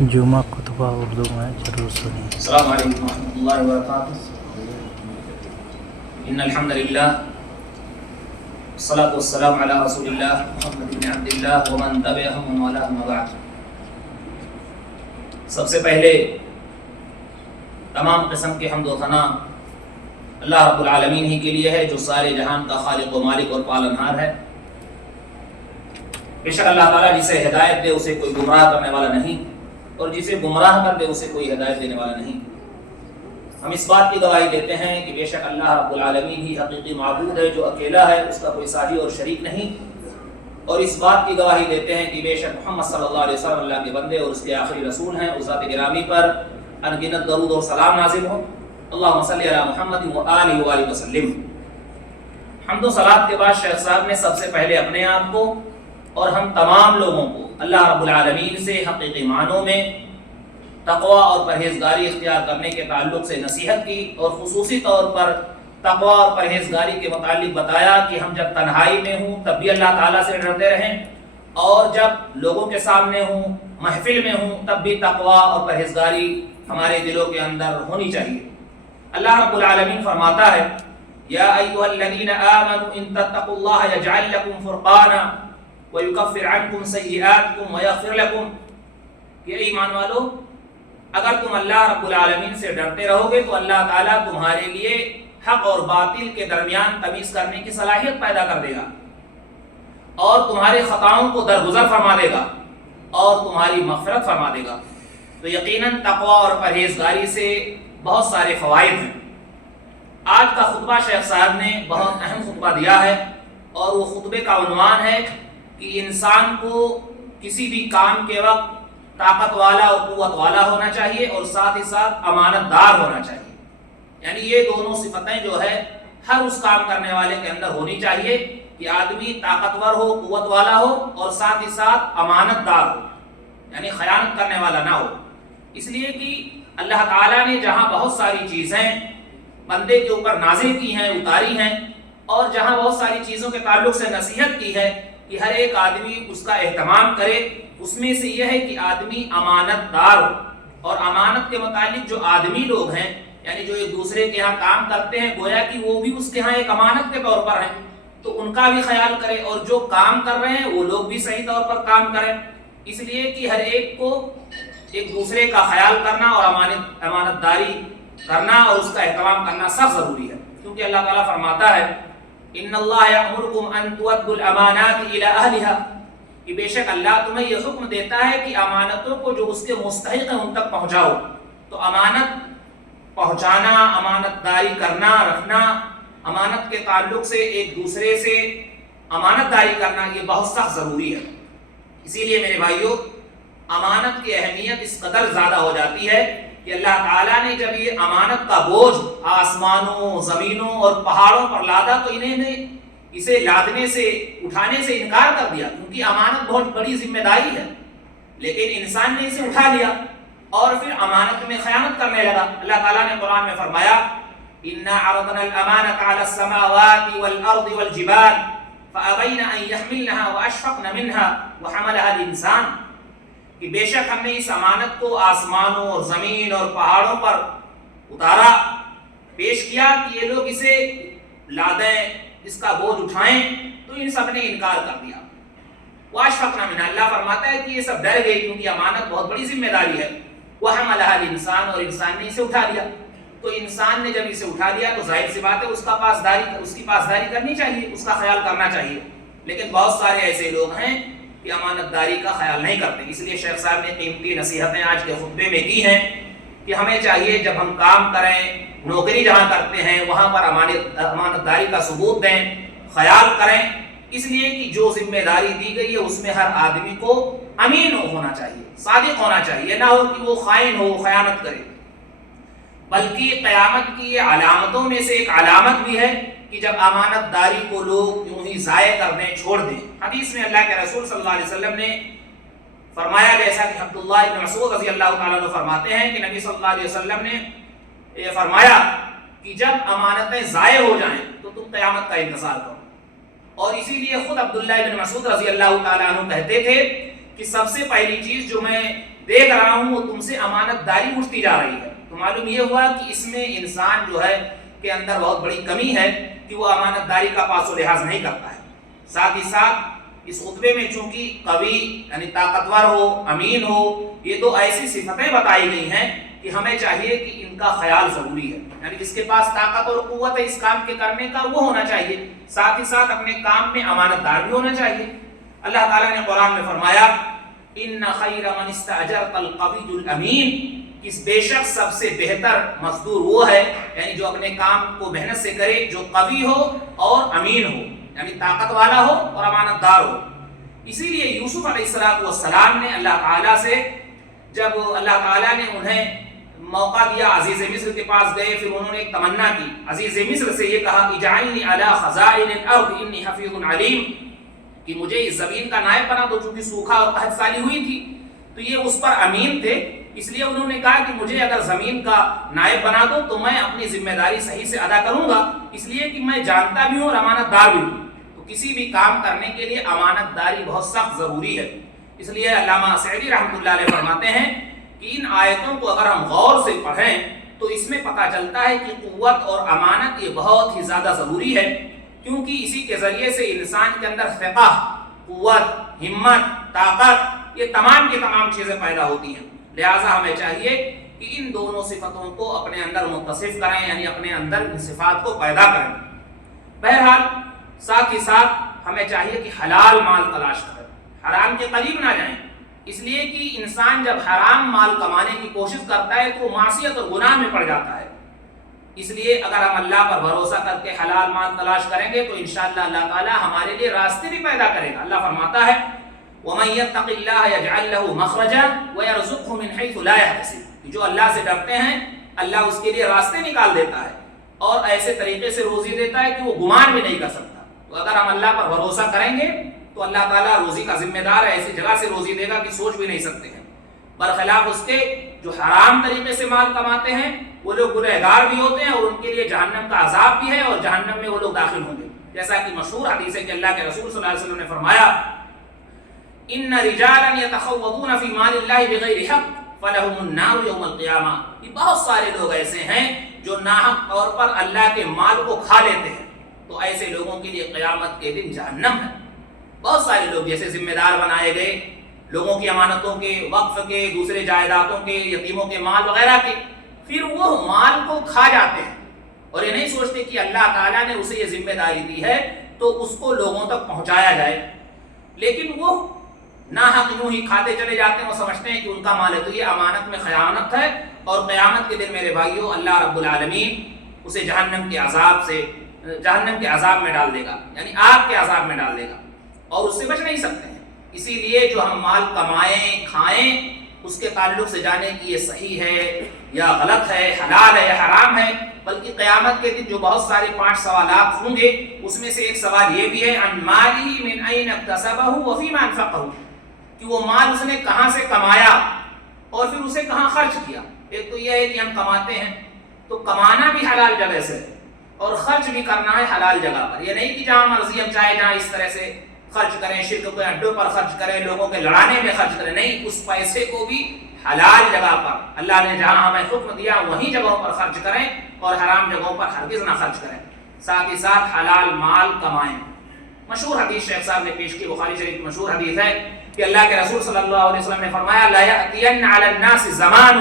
جمعہ خطبہ اردو میں ضرور سنیں۔ السلام علیکم ورحمۃ اللہ وبرکاتہ۔ ان الحمد للہ والصلاۃ والسلام علی رسول اللہ محمد بن عبد اللہ ومن تبعهم ومن والاهم اما بعد۔ سب سے پہلے تمام قسم کے حمد و ثنا اللہ رب العالمین ہی کے لیے ہے، جو سارے جہان کا خالق و مالک اور پالنہار ہے۔ بے شک اللہ تعالیٰ جسے ہدایت دے اسے کوئی گمراہ کرنے والا نہیں، اور جسے گمراہ کر دے اسے کوئی ہدایت دینے والا نہیں۔ ہم اس بات کی گواہی دیتے ہیں کہ بے شک اللہ رب العالمین ہی حقیقی معبود ہے، جو اکیلا ہے، اس کا کوئی ساجی اور شریک نہیں، اور اس بات کی گواہی دیتے ہیں کہ بے شک محمد صلی اللہ علیہ وسلم اللہ کے بندے اور اس کے آخری رسول ہیں۔ اس ذات گرامی پر انگنت درود اور سلام نازل ہو۔ اللہم صلی علی محمد وآلہ وآلہ وسلم۔ حمد و صلات کے بعد شیخ صاحب نے سب سے پہلے اپنے آپ کو اور ہم تمام لوگوں کو اللہ رب العالمین سے حقیقی معنوں میں تقوی اور پرہیزگاری اختیار کرنے کے تعلق سے نصیحت کی، اور خصوصی طور پر تقوی اور پرہیزگاری کے متعلق بتایا کہ ہم جب تنہائی میں ہوں تب بھی اللہ تعالیٰ سے ڈرتے رہیں، اور جب لوگوں کے سامنے ہوں، محفل میں ہوں، تب بھی تقوی اور پرہیزگاری ہمارے دلوں کے اندر ہونی چاہیے۔ اللہ رب العالمین فرماتا ہے یا ایھا الذین آمنوا ان تتقوا اللہ یجعل لکم فرقانا وَيُكَفِّرْ عَنْكُمْ سَيِّئَاتِكُمْ وَيَغْفِرْ لَكُمْ، کہ ایمان والو اگر تم اللہ رب العالمین سے ڈرتے رہو گے تو اللہ تعالیٰ تمہارے لیے حق اور باطل کے درمیان تمیز کرنے کی صلاحیت پیدا کر دے گا، اور تمہارے خطاؤں کو درگزر فرما دے گا، اور تمہاری مغفرت فرما دے گا۔ تو یقیناً تقوی اور پرہیزگاری سے بہت سارے فوائد ہیں۔ آج کا خطبہ شیخ صاحب نے بہت اہم خطبہ دیا ہے، اور وہ خطبے کا عنوان ہے کہ انسان کو کسی بھی کام کے وقت طاقت والا اور قوت والا ہونا چاہیے، اور ساتھ ہی ساتھ امانت دار ہونا چاہیے۔ یعنی یہ دونوں صفتیں جو ہے ہر اس کام کرنے والے کے اندر ہونی چاہیے کہ آدمی طاقتور ہو، قوت والا ہو، اور ساتھ ہی ساتھ امانت دار ہو، یعنی خیانت کرنے والا نہ ہو۔ اس لیے کہ اللہ تعالیٰ نے جہاں بہت ساری چیزیں بندے کے اوپر نازل کی ہیں، اتاری ہیں، اور جہاں بہت ساری چیزوں کے تعلق سے نصیحت کی ہے کہ ہر ایک آدمی اس کا اہتمام کرے، اس میں سے یہ ہے کہ آدمی امانت دار ہو، اور امانت کے متعلق جو آدمی لوگ ہیں، یعنی جو ایک دوسرے کے ہاں کام کرتے ہیں، گویا کہ وہ بھی اس کے ہاں ایک امانت کے طور پر ہیں، تو ان کا بھی خیال کرے، اور جو کام کر رہے ہیں وہ لوگ بھی صحیح طور پر کام کریں۔ اس لیے کہ ہر ایک کو ایک دوسرے کا خیال کرنا اور امانت داری کرنا اور اس کا اہتمام کرنا سخت ضروری ہے، کیونکہ اللہ تعالیٰ فرماتا ہے ان اللہ یأمرکم ان تؤدوا الامانات الی اہلھا، کہ بے شک اللہ تمہیں یہ حکم دیتا ہے کہ امانتوں کو جو اس کے مستحق ہیں ان تک پہنچاؤ۔ تو امانت پہنچانا، امانت داری کرنا، رکھنا، امانت کے تعلق سے ایک دوسرے سے امانت داری کرنا یہ بہت سخت ضروری ہے۔ اسی لیے میرے بھائیوں، امانت کی اہمیت اس قدر زیادہ ہو جاتی ہے کہ اللہ تعالیٰ نے جب یہ امانت کا بوجھ آسمانوں، زمینوں اور پہاڑوں پر لادا تو انہیں نے اسے لادنے سے، اٹھانے سے انکار کر دیا، کیونکہ امانت بہت بڑی ذمہ داری ہے، لیکن انسان نے اسے اٹھا لیا اور پھر امانت میں خیانت کرنے لگا۔ اللہ تعالیٰ نے قرآن میں فرمایا اِنَّا عَرَضْنَا الْأَمَانَةَ عَلَى السَّمَاوَاتِ وَالْأَرْضِ وَالْجِبَالِ فَأَبَيْنَ أَن يَحْمِلْنَهَا وَأَشْفَقْنَ مِنْهَا وَحَمَلَهَا الْإِنسَانُ، کہ بے شک ہم نے اس امانت کو آسمانوں اور زمین اور پہاڑوں پر اتارا، پیش کیا کہ یہ لوگ اسے لادیں، اس کا بوجھ اٹھائیں، تو ان سب نے انکار کر دیا۔ وَأَشْفَقْنَ مِنْهَا، اللہ فرماتا ہے کہ یہ سب ڈر گئے، کیونکہ امانت بہت بڑی ذمہ داری ہے۔ وَحَمَلَهَا الْإِنسَانُ، اور انسان نے اسے اٹھا لیا۔ تو انسان نے جب اسے اٹھا لیا تو ظاہر سی بات ہے اس کی پاسداری کرنی چاہیے، اس کا خیال کرنا چاہیے، لیکن بہت سارے ایسے لوگ ہیں کہ امانت داری کا خیال نہیں کرتے۔ اس لیے شیخ صاحب نے قیمتی نصیحتیں آج کے خطبے میں کی ہیں کہ ہمیں چاہیے جب ہم کام کریں، نوکری جہاں کرتے ہیں وہاں پر امانت داری کا ثبوت دیں، خیال کریں، اس لیے کہ جو ذمہ داری دی گئی ہے اس میں ہر آدمی کو امین ہونا چاہیے، صادق ہونا چاہیے، نہ ہو کہ وہ خائن ہو، خیانت کرے۔ بلکہ قیامت کی یہ علامتوں میں سے ایک علامت بھی ہے کہ جب امانت داری کو لوگ یوں ہی ضائع کر دیں، چھوڑ دیں۔ حدیث میں اللہ کے رسول صلی اللہ علیہ وسلم نے فرمایا، جیسا کہ عبداللہ بن مسعود رضی اللہ تعالیٰ عنہ فرماتے ہیں کہ نبی صلی اللہ علیہ وسلم نے یہ فرمایا کہ جب امانتیں ضائع ہو جائیں تو تم قیامت کا انتظار کرو۔ اور اسی لیے خود عبداللہ بن مسعود رضی اللہ تعالیٰ عنہ کہتے تھے کہ سب سے پہلی چیز جو میں دیکھ رہا ہوں وہ تم سے امانت داری اٹھتی جا رہی ہے. تو معلوم یہ ہوا کہ اس میں انسان جو ہے کے اندر بہت بڑی کمی ہے کہ وہ امانت داری کا پاس و لحاظ نہیں کرتا ہے. ساتھ ہی ساتھ اس خطبے میں چونکہ قوی یعنی طاقتور ہو، امین ہو، یہ دو ایسی صفتیں بتائی گئی ہیں کہ ہمیں چاہیے کہ ان کا خیال ضروری ہے. یعنی جس کے پاس طاقت اور قوت ہے اس کام کے کرنے کا وہ ہونا چاہیے، ساتھ ہی ساتھ اپنے کام میں امانت دار بھی ہونا چاہیے. اللہ تعالیٰ نے قرآن میں فرمایا ان خیر من استاجرت القوی الامین، کہ بے شک سب سے بہتر مزدور وہ ہے یعنی جو اپنے کام کو محنت سے کرے، جو قوی ہو اور امین ہو یعنی طاقت والا ہو اور امانت دار ہو. اسی لیے یوسف علیہ السلام نے اللہ تعالیٰ سے، جب اللہ تعالیٰ نے انہیں موقع دیا، عزیز مصر کے پاس گئے، پھر انہوں نے ایک تمنا کی، عزیز مصر سے یہ کہا اجعلنی علی خزائن الارض انی حفیظ علیم، کہ مجھے اس زمین کا نائب بنا دو. چونکہ سوکھا اور قحط سالی ہوئی تھی تو یہ اس پر امین تھے، اس لیے انہوں نے کہا کہ مجھے اگر زمین کا نائب بنا دو تو میں اپنی ذمہ داری صحیح سے ادا کروں گا، اس لیے کہ میں جانتا بھی ہوں اور امانت دار بھی ہوں. تو کسی بھی کام کرنے کے لیے امانت داری بہت سخت ضروری ہے. اس لیے علامہ سعدی رحمۃ اللہ علیہ فرماتے ہیں کہ ان آیتوں کو اگر ہم غور سے پڑھیں تو اس میں پتہ چلتا ہے کہ قوت اور امانت یہ بہت ہی زیادہ ضروری ہے، کیونکہ اسی کے ذریعے سے انسان کے اندر فقہ، قوت، ہمت، طاقت، یہ تمام کی تمام چیزیں پیدا ہوتی ہیں. لہٰذا ہمیں چاہیے کہ ان دونوں صفتوں کو اپنے اندر متصف کریں، یعنی اپنے اندر ان صفات کو پیدا کریں. بہرحال ساتھ ہی ساتھ ہمیں چاہیے کہ حلال مال تلاش کریں، حرام کے قریب نہ جائیں. اس لیے کہ انسان جب حرام مال کمانے کی کوشش کرتا ہے تو معصیت اور گناہ میں پڑ جاتا ہے. اس لیے اگر ہم اللہ پر بھروسہ کر کے حلال مال تلاش کریں گے تو انشاءاللہ اللہ تعالی ہمارے لیے راستے بھی پیدا کرے گا. اللہ فرماتا ہے وَمَن يَتَّقِ اللَّهَ يَجْعَل لَّهُ مَخْرَجًا وَيَرْزُقْهُ مِنْ حَيْثُ لَا يَحْتَسِبُ، جو اللہ سے ڈرتے ہیں اللہ اس کے لیے راستے نکال دیتا ہے اور ایسے طریقے سے روزی دیتا ہے کہ وہ گمان بھی نہیں کر سکتا. تو اگر ہم اللہ پر بھروسہ کریں گے تو اللہ تعالیٰ روزی کا ذمہ دار ہے، ایسی جگہ سے روزی دے گا کہ سوچ بھی نہیں سکتے ہیں. برخلاف اس کے جو حرام طریقے سے مال کماتے ہیں وہ لوگ گنہگار بھی ہوتے ہیں اور ان کے لیے جہنم کا عذاب بھی ہے اور جہنم میں وہ لوگ داخل ہوں گے. جیسا کہ مشہور حدیث ہے کہ اللہ کے رسول صلی اللہ علیہ وسلم نے فرمایا ان رجالا یتخوضون فی مال اللہ بغیر حق فلہم النار یوم القیامہ، یہ بہت سارے لوگ ایسے ہیں جو ناحق طور پر اللہ کے مال کو کھا لیتے ہیں، تو ایسے لوگوں کے لیے قیامت کے دن جہنم ہے. بہت سارے لوگ جیسے ذمہ دار بنائے گئے لوگوں کی امانتوں کے، وقف کے، دوسرے جائیدادوں کے، یتیموں کے مال وغیرہ کے، پھر وہ مال کو کھا جاتے ہیں اور یہ نہیں سوچتے کہ اللہ تعالیٰ نے اسے یہ ذمہ داری دی ہے تو اس کو لوگوں تک پہنچایا جائے. لیکن وہ ناحق یوں ہی کھاتے چلے جاتے ہیں، وہ سمجھتے ہیں کہ ان کا مال ہے. تو یہ امانت میں خیانت ہے اور قیامت کے دن میرے بھائیوں اللہ رب العالمین اسے جہنم کے عذاب میں ڈال دے گا، یعنی آگ کے عذاب میں ڈال دے گا اور اس سے بچ نہیں سکتے ہیں. اسی لیے جو ہم مال کمائیں کھائیں اس کے تعلق سے جانے کہ یہ صحیح ہے یا غلط ہے، حلال ہے یا حرام ہے، بلکہ قیامت کے دن جو بہت سارے 5 سوالات ہوں گے اس میں سے ایک سوال یہ بھی ہے عن مالی من این اکتسبہ وفیما انفقہ، کہ وہ مال اس نے کہاں سے کمایا اور پھر اسے کہاں خرچ کیا. ایک تو یہ ہے کہ ہم کماتے ہیں تو کمانا بھی حلال جگہ سے اور خرچ بھی کرنا ہے حلال جگہ پر. یہ نہیں کہ جہاں مرضی ہم چاہے جہاں اس طرح سے خرچ کریں، شرک کے اڈوں پر خرچ کریں، لوگوں کے لڑانے میں خرچ کریں، نہیں، اس پیسے کو بھی حلال جگہ پر اللہ نے جہاں ہمیں حکم دیا وہیں جگہوں پر خرچ کریں اور حرام جگہوں پر ہرگز نہ خرچ کریں. ساتھ ہی ساتھ حلال مال کمائیں. مشہور حدیث شیخ صاحب نے پیش کی، بخاری شریف کی مشہور حدیث ہے کہ اللہ کے رسول صلی اللہ علیہ وسلم نے فرمایا لا یأتین علی الناس زمان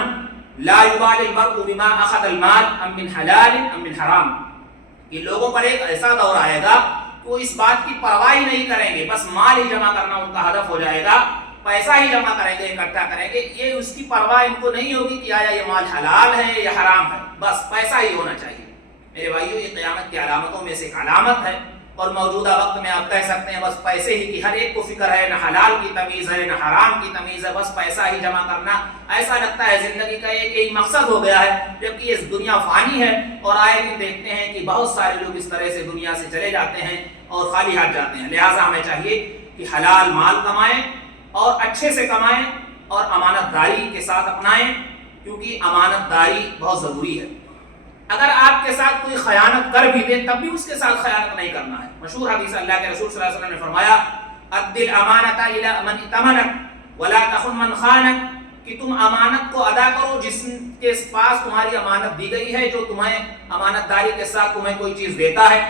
لا یبالی المرء بما اخذ المال ام من حلال ام من حرام، کہ لوگوں پر ایک ایسا دور آئے گا کہ وہ اس بات کی پرواہ ہی نہیں کریں گے، بس مال ہی جمع کرنا ان کا ہدف ہو جائے گا، پیسہ ہی جمع کریں گے، اکٹھا کریں گے، یہ اس کی پرواہ ان کو نہیں ہوگی کہ آیا یہ مال حلال ہے یا حرام ہے، بس پیسہ ہی ہونا چاہیے. میرے بھائیوں یہ قیامت کی علامتوں میں سے ایک علامت ہے اور موجودہ وقت میں آپ کہہ سکتے ہیں بس پیسے ہی کی ہر ایک کو فکر ہے، نہ حلال کی تمیز ہے نہ حرام کی تمیز ہے، بس پیسہ ہی جمع کرنا. ایسا لگتا ہے زندگی کا ایک یہی مقصد ہو گیا ہے، جبکہ یہ دنیا فانی ہے اور آئے دن دیکھتے ہیں کہ بہت سارے لوگ اس طرح سے دنیا سے چلے جاتے ہیں اور خالی ہاتھ جاتے ہیں. لہٰذا ہمیں چاہیے کہ حلال مال کمائیں اور اچھے سے کمائیں اور امانت داری کے ساتھ اپنائیں، کیونکہ امانت داری بہت ضروری ہے. اگر آپ کے ساتھ کوئی خیانت کر بھی دے تب بھی اس کے ساتھ خیانت نہیں کرنا ہے. مشہور حدیث اللہ کے رسول صلی اللہ علیہ وسلم نے فرمایا ادِ الامانۃ الی من ائتمنک ولا تخن من خانک، کہ تم امانت کو ادا کرو جس کے پاس تمہاری امانت دی گئی ہے، جو تمہیں امانت داری کے ساتھ تمہیں کوئی چیز دیتا ہے،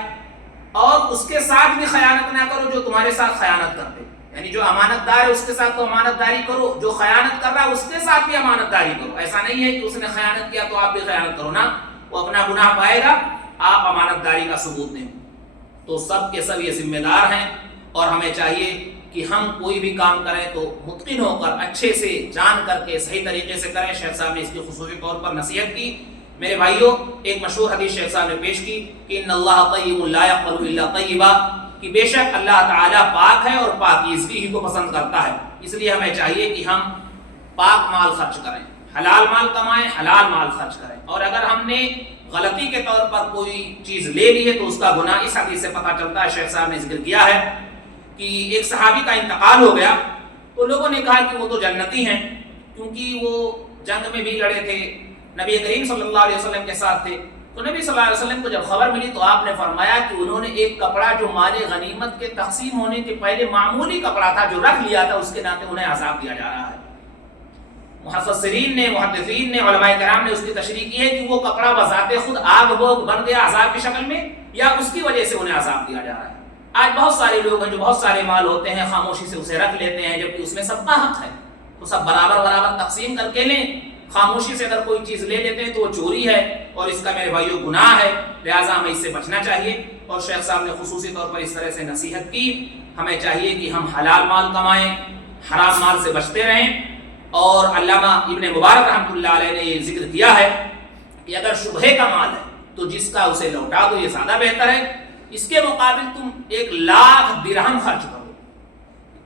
اور اس کے ساتھ بھی خیانت نہ کرو جو تمہارے ساتھ خیانت کرتے، یعنی جو امانت دار ہے اس کے ساتھ تو امانت داری کرو، جو خیانت کر رہا ہے اس کے ساتھ بھی امانت داری کرو۔ ایسا نہیں ہے کہ اس نے خیانت کیا تو آپ بھی خیانت کرو، نا، وہ اپنا گناہ پائے گا، آپ امانت داری کا ثبوت دیں۔ تو سب کے سب یہ ذمہ دار ہیں، اور ہمیں چاہیے کہ ہم کوئی بھی کام کریں تو متقن ہو کر، اچھے سے جان کر کے صحیح طریقے سے کریں۔ شیخ صاحب نے اس کی خصوصی طور پر نصیحت کی۔ میرے بھائیوں، ایک مشہور حدیث شیخ صاحب نے پیش کی کہ ان اللہ طیب لا یقبل الا طیبا، کہ بے شک اللہ تعالیٰ پاک ہے اور پاکیزگی ہی کو پسند کرتا ہے۔ اس لیے ہمیں چاہیے کہ ہم پاک مال خرچ کریں، حلال مال کمائیں، حلال مال خرچ کریں، اور اگر ہم نے غلطی کے طور پر کوئی چیز لے لی ہے تو اس کا گناہ اس حدیث سے پتہ چلتا ہے۔ شیخ صاحب نے ذکر کیا ہے کہ ایک صحابی کا انتقال ہو گیا تو لوگوں نے کہا کہ وہ تو جنتی ہیں، کیونکہ وہ جنگ میں بھی لڑے تھے، نبی کریم صلی اللہ علیہ وسلم کے ساتھ تھے۔ تو نبی صلی اللہ علیہ وسلم کو جب خبر ملی تو آپ نے فرمایا کہ انہوں نے ایک کپڑا جو مال غنیمت کے تقسیم ہونے کے پہلے معمولی کپڑا تھا جو رکھ لیا تھا، اس کے ناطے انہیں عذاب دیا جا رہا ہے۔ محدثین نے، علماء کرام نے اس کی تشریح کی ہے کہ وہ کپڑا بذات خود آگ بوگ بن گیا عذاب کی شکل میں، یا اس کی وجہ سے انہیں عذاب دیا جا رہا ہے۔ آج بہت سارے لوگ ہیں جو بہت سارے مال ہوتے ہیں، خاموشی سے اسے رکھ لیتے ہیں، جبکہ اس میں سب کا حق ہے، تو سب برابر برابر تقسیم کر کے لیں۔ خاموشی سے اگر کوئی چیز لے لیتے ہیں تو وہ چوری ہے، اور اس کا میرے بھائیوں گناہ ہے، لہٰذا ہمیں اس سے بچنا چاہیے۔ اور شیخ صاحب نے خصوصی طور پر اس طرح سے نصیحت کی، ہمیں چاہیے کہ ہم حلال مال کمائیں، حرام مال سے بچتے رہیں۔ اور علامہ ابن مبارک رحمۃ اللہ علیہ نے یہ ذکر کیا ہے کہ اگر شبہے کا مال ہے تو جس کا اسے لوٹا دو، یہ زیادہ بہتر ہے۔ اس کے مقابل تم 1,00,000 درہم خرچ کرو۔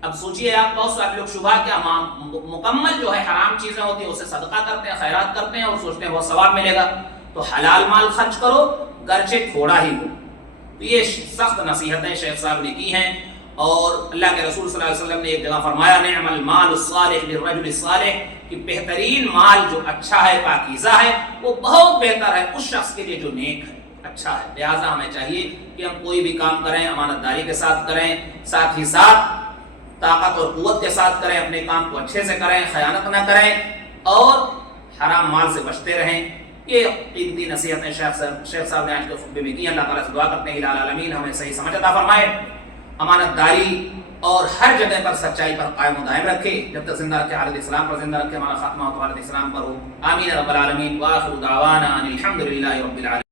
اب سوچئے آپ، بہت سارے لوگ شبہ کیا مکمل جو ہے حرام چیزیں ہوتی ہیں اسے صدقہ کرتے ہیں، خیرات کرتے ہیں، اور سوچتے ہیں بہت ثواب ملے گا۔ تو حلال مال خرچ کرو، گرچہ تھوڑا ہی ہو۔ تو یہ سخت نصیحتیں شیخ صاحب نے کی ہیں، اور اللہ کے رسول صلی اللہ علیہ وسلم نے ایک جگہ فرمایا نعم المال الصالح للرجل الصالح، کہ بہترین مال جو اچھا ہے، پاکیزہ ہے، وہ بہت بہتر ہے اس شخص کے لیے جو نیک ہے، اچھا ہے۔ لہٰذا ہمیں چاہیے کہ ہم کوئی بھی کام کریں امانت داری کے ساتھ کریں، ساتھ ہی ساتھ طاقت اور قوت کے ساتھ کریں، اپنے کام کو اچھے سے کریں، خیانت نہ کریں، اور حرام مال سے بچتے رہیں۔ یہ قیمتی نصیحتیں شیخ صاحب نے آج کے خطبے میں کی۔ اللہ تعالیٰ سے دعا کرتے ہیں الہ العالمین ہمیں صحیح سمجھ عطا فرمائے، امانت داری اور ہر جگہ پر سچائی پر قائم و دائم رکھے، جب تک زندہ رکھے حالت اسلام پر زندہ رکھے، ہمارا خاتمہ حالت اسلام پر ہو۔ آمین رب العالمین، وآخر دعوانا ان الحمد للہ رب العالمین۔